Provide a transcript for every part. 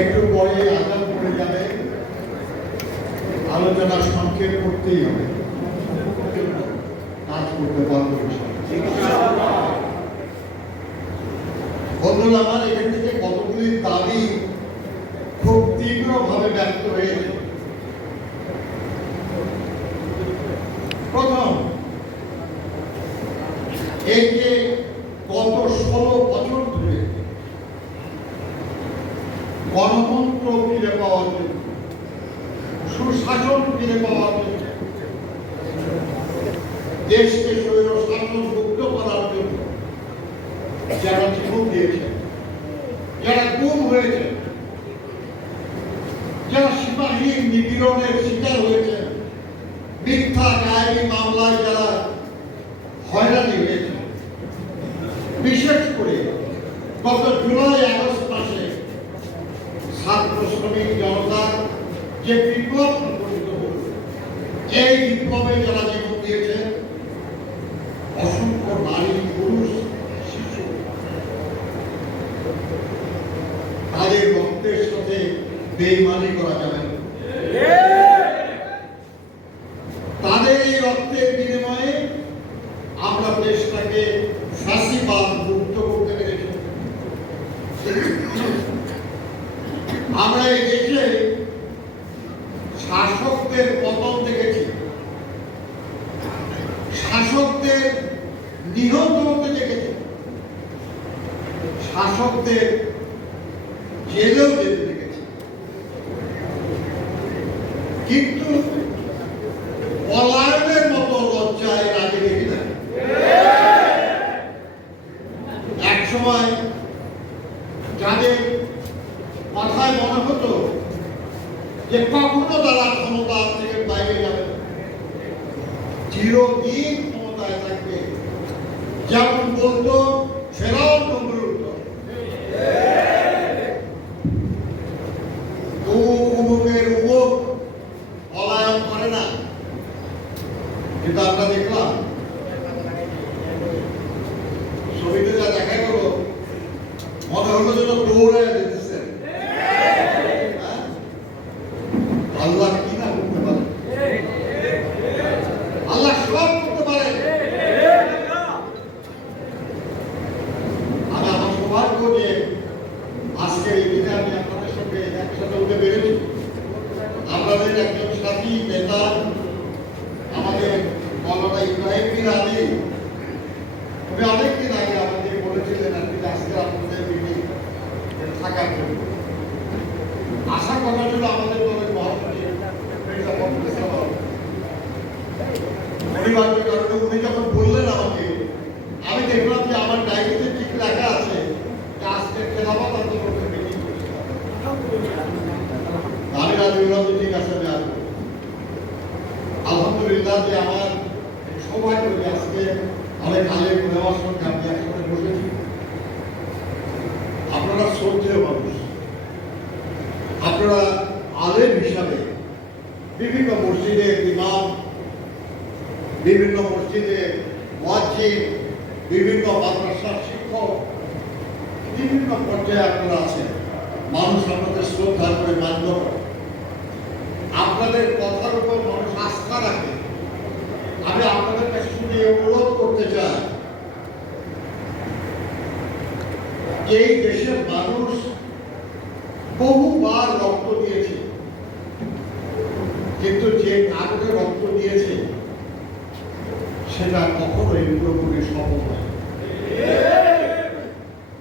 একটু পরে আজাদ পড়ে যাবে, আলোচনা সংক্ষেপ করতেই হবে, কাজ করতে পারবো। বন্ধুরা আমার, এখান থেকে কতগুলি দাবি খুব তীব্রভাবে ব্যক্ত হয়েছে। প্রথম, এই যে গত 16 বছর ধরে গণতন্ত্র ফিরে পাওয়ার জন্য, সুশাসন ফিরে পাওয়ার জন্য, দেশকে স্বৈর শাসন মুক্ত করার জন্য যারা জীবন দিয়েছেন, যারা গুম হয়েছে, যারা সীমাহীন নিপীড়নের শিকার হয়েছেন, মিথ্যা ডায়েরি মামলায় যারা হয়রানি হয়েছে, বিশেষ করে গত জুলাই আগস্ট মাসে ছাত্র শ্রমিক জনতা যে বিপ্লব সংঘটিত হল, এই বিপ্লবে যারা জীবন দিয়েছেন, অসংখ্য নারী, পুরুষ, শিশু, তাদের রক্তের সাথে বেইমানি করা যাবে না। তাদের এই রক্তের বিনিময়ে আমরা দেশটাকে ফাঁসিবাদ মুক্ত করতে পেরেছি। আমরা এই দেশে শাসকদের পতন দেখেছি, শাসকদের নিহত হতে দেখেছি, শাসকদের জেলেও যেতে দেখেছি। কিন্তু পলায়নের মতো লজ্জা এর আগে দেখি না। এক সময় যাদের মাথায় মনে হতো যে কখনো তারা ক্ষমতা থেকে বাইরে যাবে, চিরদিন ক্ষমতায় থাকবে, যেমন বলতো ফেরাউন নমরুদ, উমুকের উমুক পলায়ন করে না। কিন্তু আমরা দেখলাম ছবিতে যা দেখা গেল, মনে হলো যেন দৌড়ে যেতেছেন। আল্লাহ কি না করতে পারে? আল্লাহ সব করতে পারে। আমি আমার সৌভাগ্য যে আজকের এই দিনে আমি আপনাদের সঙ্গে একসাথে উঠে বেরোছি। আপনাদের একজন সাথী নেতা আমাদের মৌলানা ইব্রাহিম পীর আলী, উনি অনেকদিন আগে আমাদের বলেছিলেন আর কি আজকে আপনাদের মিটিং থাকার জন্য। আশা কথা ছিল আমাদের দলের মহাসচিব পরিবারের কারণে উনি যখন বললেন আমাকে, আমি দেখলাম যে আমার ডায়েরিতে ঠিক লেখা আছে যে আজকের খেলাফত আন্দোলনের মিটিং করছে। আমি রাজি বললাম যে ঠিক আছে, আমি আসবো। আলহামদুলিল্লাহ যে আমার সৌভাগ্য যে আজকে অনেক আলেম ওলামার সঙ্গে আমি একসাথে বসেছি। আপনারা শ্রদ্ধেয় মানুষ, আপনারা আলেম হিসাবে বিভিন্ন মসজিদের ইমাম, বিভিন্ন মসজিদে মুয়াজ্জিন, বিভিন্ন মাদ্রাসার শিক্ষক, বিভিন্ন পর্যায়ে আপনারা আছেন। মানুষ আপনাদের শ্রদ্ধা করে, মান্য করে, আপনাদের কথার উপর মানুষ আস্থা রাখে। আমি আপনাদের কাছে শুধু অনুরোধ করতে চাই, এই দেশের মানুষ বহুবার রক্ত দিয়েছে, কিন্তু যে কারণে রক্ত দিয়েছে সেটা কখনোই পুরোপুরি সফল হয়।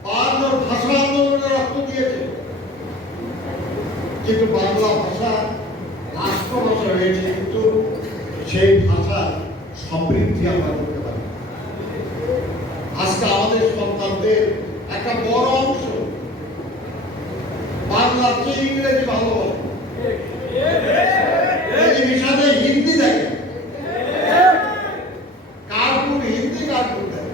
বাংলা ভাষা আন্দোলনে রক্ত দিয়েছে, কিন্তু বাংলা ভাষা রাষ্ট্রভাষা হয়েছে, কিন্তু সেই ভাষা সমৃদ্ধি আমরা করতে পারি। আজকে আমাদের সন্তানদের একটা বড় অংশ বাংলার চেয়ে ইংরেজি ভালোবাসে, হিসাবে হিন্দি দেখে, কার্টুন, হিন্দি কার্টুন দেখে।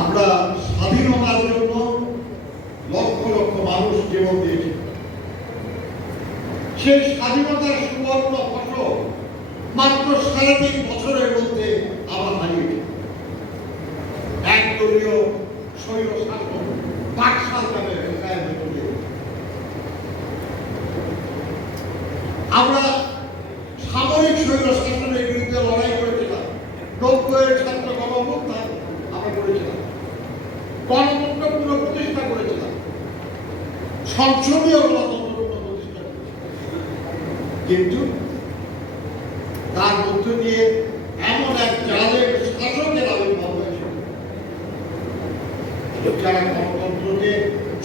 আমরা স্বাধীনতার জন্য লক্ষ লক্ষ মানুষ জীবন দিয়েছে। সেই স্বাধীনতার সুবর্ণ ফসল মাত্র 3.5 বছরের মধ্যে 90-এর ছাত্র গণ-অভ্যুত্থান আমরা করেছিলাম, গণতন্ত্র পুনঃপ্রতিষ্ঠা করেছিলাম, সংসদীয় গণতন্ত্র পুনঃপ্রতিষ্ঠা করেছিলাম, কিন্তু তার মধ্য দিয়ে এমন এক জালের শাসকের আবির্ভাব হয়েছিল যারা গণতন্ত্রকে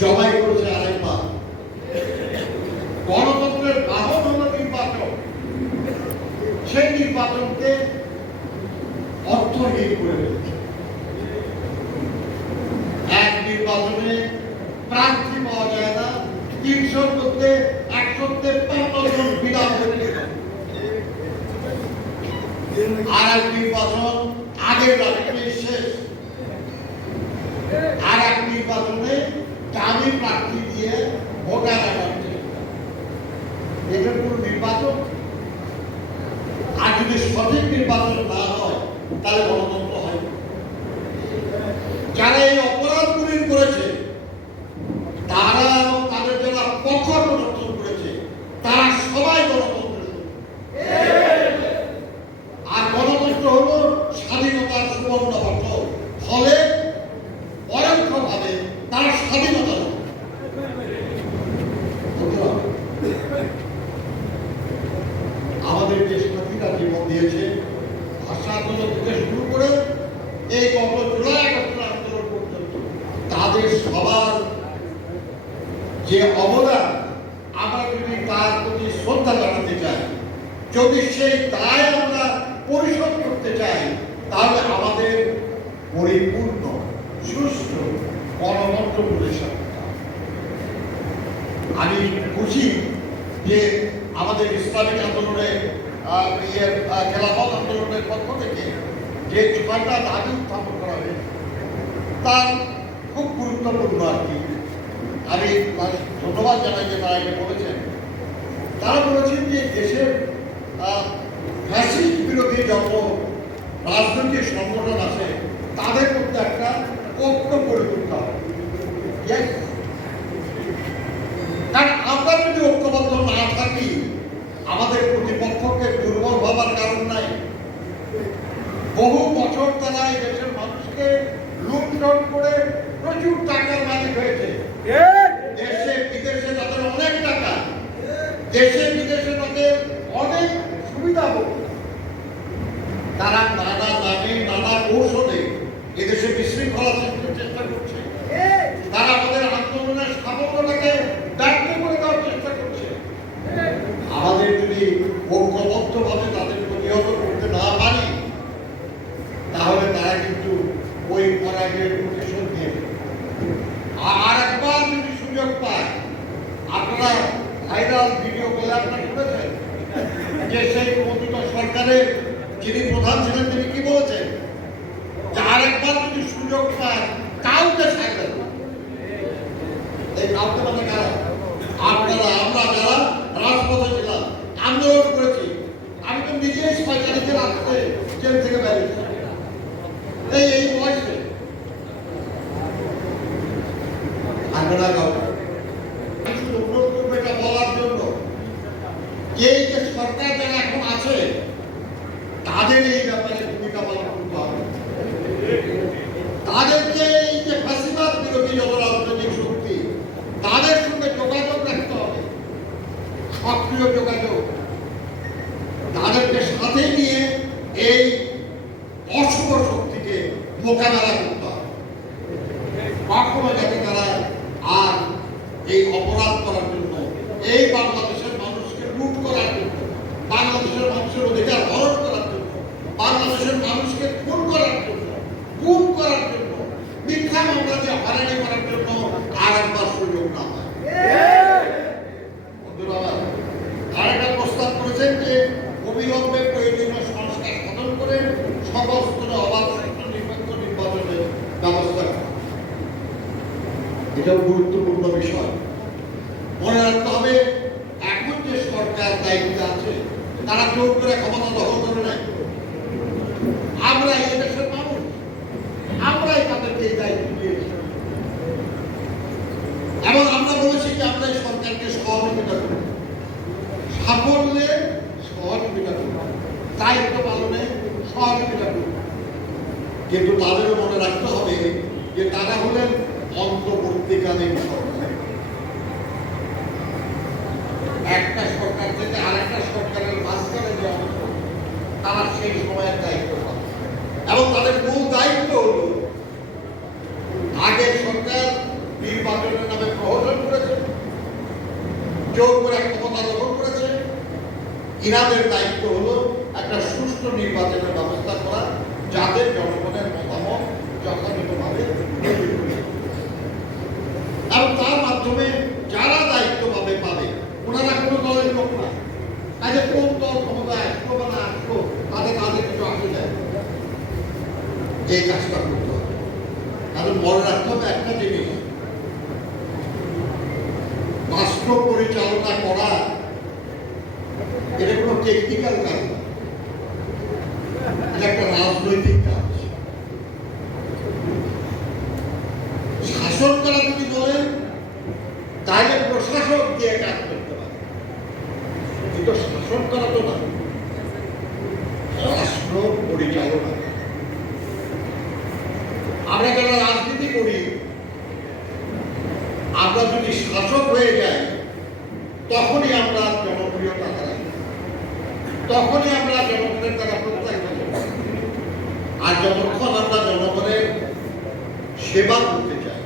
জবাই করেছে আরেকবার। গণতন্ত্রের বাহন হল নির্বাচন, সেই নির্বাচনকে অর্থহীন করে ফেলেছে। এক নির্বাচনে প্রার্থী পাওয়া যায় না, 300-র মধ্যে 153 জন বিনা ভোটে। আর এক নির্বাচন আগের রাত্রে শেষ। আর এক নির্বাচনে দামি প্রার্থী দিয়ে ভোটার আনাচ্ছে। এটা কোনো নির্বাচন? আর যদি সঠিক নির্বাচন না হয় তাহলে গণতন্ত্র হয়। যারা এই অপরাধগুলি করেছে তারা এবং তাদের যারা পক্ষ সমর্থন করেছে তারা সবাই গণতন্ত্রের শত্রু। আর গণতন্ত্র হলো স্বাধীনতার সুবর্ণ বছর, ফলে পরোক্ষভাবে তারা স্বাধীনতা আমাদের যে সাথীরা জীবন দিয়েছে ভাষা আন্দোলন থেকে শুরু করে এই গত জুলাই আগস্ট আন্দোলন পর্যন্ত তাদের সবার যে অবদান, আমরা যদি তার প্রতি শ্রদ্ধা জানাতে চাই, যদি সেই দায় আমরা পরিশোধ করতে চাই, তাহলে আমাদের পরিপূর্ণ সুষ্ঠু গণতন্ত্র প্রতিষ্ঠা করতে হবে। আমি খুশি যে আমাদের ইসলামিক আন্দোলনে খেলাফত আন্দোলনের পক্ষ থেকে যে 6টা দাবি উত্থাপন করা হয়েছে তার খুব গুরুত্বপূর্ণ আর কি। আমি ধন্যবাদ জানাই যে তারা এটা বলেছেন। তারা বলেছেন যে দেশের ফ্যাসিস্ট বিরোধী যত রাজনৈতিক সংগঠন আছে তাদের মধ্যে একটা ঐক্য গড়ে তুলতে হবে। কারণ আমরা যদি ঐক্যবদ্ধ না থাকি আমাদের প্রতিপক্ষকে দুর্বল ভাবার কারণ নাই। বহু বছর তারা এই দেশের মানুষকে লুণ্ঠন করে প্রচুর টাকার মালিক হয়েছে। দেশে বিদেশে তাদের অনেক টাকা, দেশে বিদেশে তাদের অনেক সুবিধা ভোগ। তারা নানা নামে নানা কৌশলে এদেশে বিশৃঙ্খলা সৃষ্টির চেষ্টা করছে। তারা আমাদের আন্দোলনের সাফল্যটাকে ব্যর্থ করে দেওয়ার চেষ্টা করছে। আমাদের যদি ঐক্যবদ্ধভাবে তাদের প্রতিহত করতে না পারি তাহলে তারা কিন্তু ওই পরাজয়ের প্রতিশোধ নিয়ে আর একবার যদি সুযোগ পায়। আপনারা ভাইরাল ভিডিও বলে আপনারা শুনেছেন যে সেই ক্ষমতিত সরকারের যিনি প্রধান ছিলেন তিনি কি বলেছেন যে আরেকবার যদি সুযোগ পায় কাউকে ছাড়বেন না। এই কাউকে মানে কারা? আপনারা, আমরা যারা রাজপথে ছিলাম, আন্দোলন করেছি। আমি তো নিজেই 6 তারিখে রাত্রে জেল থেকে বেরিয়েছি এই বয়সে। আপনারা শুধু অনুরোধ করবো এটা বলার জন্য যে এই যে সরকার যারা এখন আছে তাদের এই ব্যাপারে ভূমিকা পালন করতে হবে। তাদেরকে এই যে ফাঁসিবাদ বিরোধী যত রাজনৈতিক শক্তি তাদের সঙ্গে যোগাযোগ রাখতে হবে, সক্রিয় যোগাযোগ। তাদেরকে সাথে নিয়ে এই অশুভ শক্তিকে মোকাবেলা করতে হবে। কখনো যাতে তারা আর এই অপরাধ করার জন্য, এই বাংলাদেশের মানুষকে লুট করার জন্য, বাংলাদেশের মানুষের অধিকার হরণ করার জন্য, বাংলাদেশের মানুষকে খুন করার জন্য, গুম করার জন্য, মিথ্যা মামলা দিয়ে হয়রানি করার জন্য আর একবার সুযোগ না হয়। আরেকটা প্রস্তাব করেছেন যে অবিলম্বে প্রয়োজনীয় সংস্কার সাধন করে সকল স্তরে অবাধ নিরপেক্ষ নির্বাচনের ব্যবস্থা করা। এটাও গুরুত্বপূর্ণ বিষয়। মনে রাখতে হবে এখন যে সরকার দায়িত্বে আছে তারা জোর করে ক্ষমতা দখল করে নাই। আমরা এই দেশের মানুষ, আমরাই তাদেরকে এই দায়িত্ব দিয়েছি এবং আমরা বলেছি যে আমরা এই সরকারকে সহযোগিতা করি, সাফল্যে সহযোগিতা করি, দায়িত্ব পালনে সহযোগিতা করি। কিন্তু তাদেরও মনে রাখতে হবে যে তারা হলেন অন্তর্বর্তীকালীন সরকার। একটা সরকার থেকে আরেকটা সরকারের মাঝখানে যে অংশ, তারা সেই সময়ের দায়িত্ব পাবে এবং তাদের মূল দায়িত্ব হল আগের সরকার নির্বাচনের নামে প্রহসন করেছে, জোর করে ক্ষমতা দখল করেছে। ইনাদের দায়িত্ব হলো একটা সুষ্ঠু নির্বাচনের ব্যবস্থা করা, যাদের জনগণের মতামত যথাযথভাবে এবং তার মাধ্যমে যারা দায়িত্ব পাবে পাবে। ওনারা কোনো দলের লোক না, কাজে কোন দল ক্ষমতায় আসলো বা না আসলো তাদের কিছু আসে যায়, এই কাজটা করতে হবে। তাদের মনে রাখতে হবে একটা জিনিস, রাষ্ট্র পরিচালনা করা এটা কোনো টেকনিক্যাল কাজ না, এটা একটা রাজনৈতিক কাজ। শাসন করা যদি বলেন তাহলে প্রশাসক দিয়ে কাজ করতে পারে, কিন্তু শাসন করা তো না, রাষ্ট্র পরিচালনা। আমরা যারা রাজনীতি করি, আমরা যদি শাসক হয়ে যাই তখনই আমরা জনপ্রিয়তা হারাই, তখনই আমরা জনগণের দ্বারা প্রত্যাখ্যাত হই। আর যতক্ষণ আমরা জনগণের সেবা করতে চাই,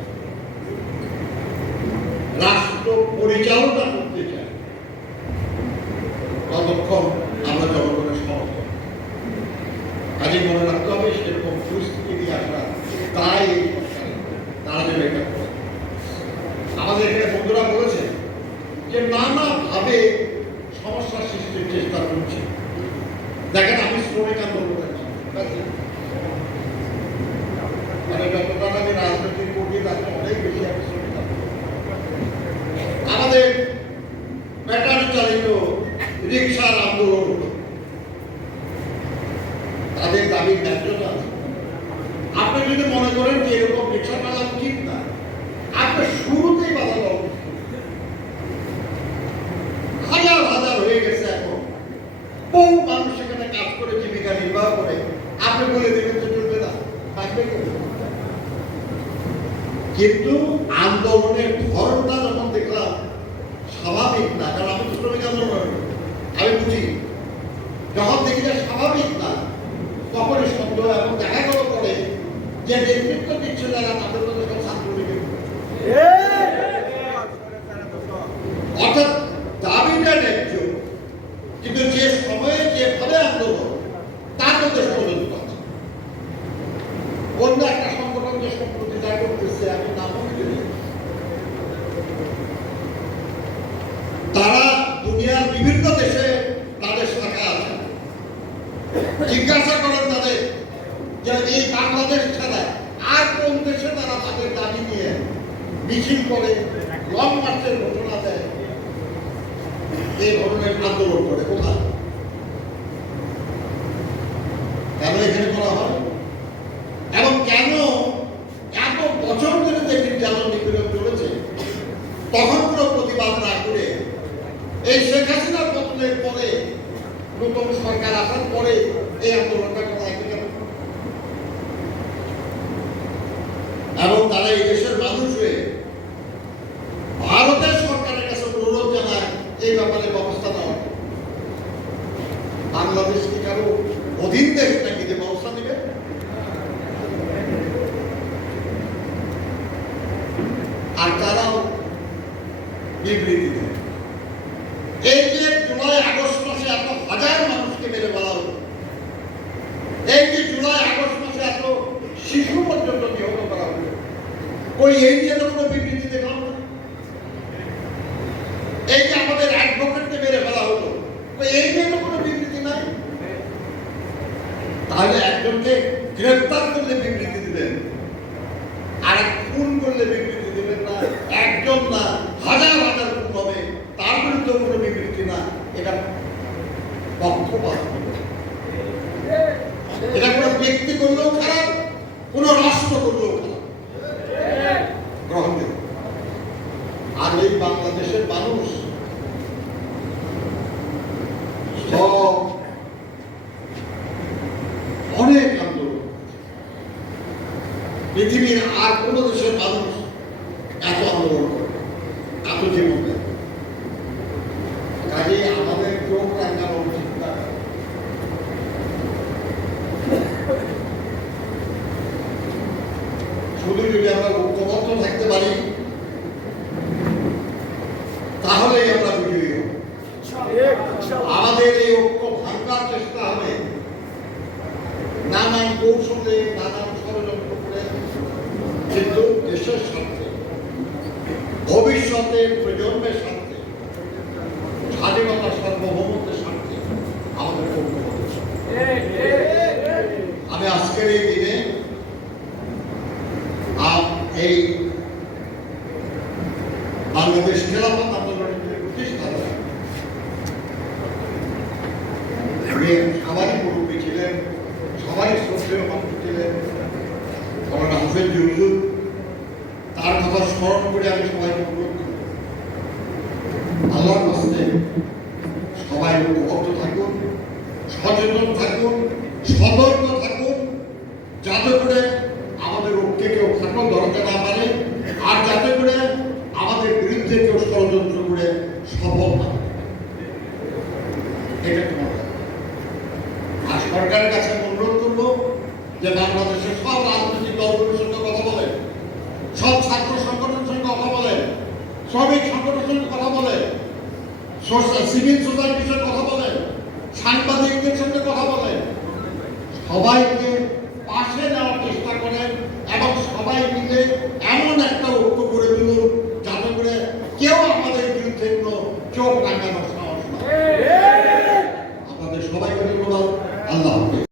রাষ্ট্র পরিচালনা করতে চাই, ততক্ষণ আমরা জনগণের সমর্থন। কাজে মনে রাখতে হবে সেরকম পরিস্থিতি নিয়ে আমরা তাই এই সরকারে তারা যেন এটা করে। আমাদের এখানে বন্ধুরা বলেছে যে নানাভাবে সমস্যার সৃষ্টির চেষ্টা করছে। দেখেন, আমি শ্রমিক আন্দোলনের মানে যতটা আমি রাজনৈতিক কর্মী তার অনেক বেশি আমি শ্রমিক আন্দোলন। আমাদের ব্যাটারি চালিত রিক্সার আন্দোলন, তাদের দাবির ন্যায্যতা আছে। আপনি যদি মনে করেন যে এরকম রিক্সা চালা উচিত না, আপনি শুরুতেই বাধা দেওয়া উচিত। হাজার হাজার হয়ে গেছে এখন, বহু মানুষ সেখানে কাজ করে জীবিকা নির্বাহ করে, আপনি বলে দেবেন তো চলবে না, থাকবে কিন্তু আন্দোলনের ধরনটা যখন দেখলাম স্বাভাবিক না, কারণ আমি তো শ্রমিক আন্দোলন আমি বুঝি, যখন দেখি যে স্বাভাবিক না তখনই সন্দেহ এবং দেখা গেল পরে যে নেতৃত্ব দিচ্ছে যারা তাদের মধ্যে সব ছাত্রলীগের, অর্থাৎ দাবিটা ন্যায্য কিন্তু যে সময়ে যেভাবে আন্দোলন তার মধ্যে ষড়যন্ত্র আছে। অন্য একটা সংগঠন যে সম্প্রতি যা করতেছে, আমি নাম বলি, তারা দুনিয়ার বিভিন্ন দেশে তাদের শাখা আছে। জিজ্ঞাসা করেন তাদের যে এই বাংলাদেশ ছাড়া আর কোন দেশে তারা তাদের দাবি নিয়ে মিছিল করে, লং মার্চের ঘোষণা দেয়, এই ধরনের আন্দোলন করে, কোথায়? কেন এখানে করা হয় এবং কেন এত বছর ধরে যে নির্যাতন নিপীড়ন চলেছে তখন কোনো প্রতিবাদ না করে এই শেখ হাসিনার পতনের পরে নতুন সরকার আসার পরে এই আন্দোলনটা করা হয় কেন? এবং তারা এই দেশের মানুষ হয়ে ভারতের সরকারের কাছে অনুরোধ জানায় এই ব্যাপারে ব্যবস্থা নেওয়া। বাংলাদেশ কি কারো অধীন দেশ নাকি যে ব্যবস্থা নেবে? আর তারাও বিবৃতি দেয়। এই যে জুলাই আগস্ট মাসে এত হাজার মানুষকে মেরে ফেলা হলো, এই যে জুলাই আগস্ট মাসে এত শিশু পর্যন্ত নিহত করা হলো, ওই এই নিয়ে তো কোনো বিবৃতি দেখলাম না। এই যে আমাদের অ্যাডভোকেটকে মেরে ফেলা হলো, ওই এই নিয়ে তো কোনো বিবৃতি নাই। তাহলে একজনকে গ্রেফতার করলে বিবৃতি দিবেন, আর খুন করলে বিবৃতি দিবেন না। একজন না, হাজার হাজার খুন হবে, তার বিরুদ্ধে কোনো বিবৃতি না। এটা পক্ষপাত, এটা কোনো ব্যক্তি করলেও খারাপ, কোনো রাষ্ট্র করলেও খারাপ, গ্রহণযোগ্য। আর এই বাংলাদেশের মানুষ সব অনেক আন্দোলন, পৃথিবীর আর কোনো দেশের মানুষ এত আন্দোলন করে, এত জীবন দেয়। কাজে আমাদের চোখ রাঙানো উচিত না। শুধু যদি আমরা ঐক্যবদ্ধ থাকতে পারি তাহলেই আমরা বিজয়ী হব। আমাদের এই ঐক্য ভাঙার চেষ্টা হবে নানান কৌশলে, নানান ষড়যন্ত্র করে, কিন্তু দেশের স্বার্থে, ভবিষ্যতের প্রজন্মের স্বার্থে, স্বাধীনতা সার্বভৌমত্বের স্বার্থে আমাদের ঐক্যবদ্ধ। আমি আজকের এই দিনে এই বাংলাদেশ খেলাফত আন্দোলনের প্রতিষ্ঠাতা সবারই মুরব্বী ছিলেন, সবারই শ্রদ্ধেয় মানুষ ছিলেন মৌলানা হাফেজ হুজুর, তার কথা স্মরণ করে আমি সবাইকে অনুরোধ করি, আল্লাহর রাস্তায় সবাই ঐক্যবদ্ধ থাকুন, সচেতন থাকুন, সতর্ক থাকুন, যাতে করে আমাদের ঐক্যে কেউ ফাটল ধরাতে না পারে, আর যাতে করে আমাদের বিরুদ্ধে কেউ ষড়যন্ত্র করে সফল না। এটা তোমার আর সরকারের কাছে অনুরোধ করবো যে বাংলাদেশের সব রাজনৈতিক দলগুলোর সঙ্গে কথা বলেন, সব ছাত্র সংগঠনের সঙ্গে কথা বলেন, শ্রমিক সংগঠনের সঙ্গে কথা বলেন, সিভিল সোসাইটির সঙ্গে কথা বলেন, সাংবাদিকদের সঙ্গে কথা বলেন, সবাইকে পাশে নেওয়ার চেষ্টা করেন এবং সবাই মিলে এমন একটা ঐক্য করে তুলুন যাতে করে কেউ আমাদের বিরুদ্ধে কোনো চোখ রাঙানো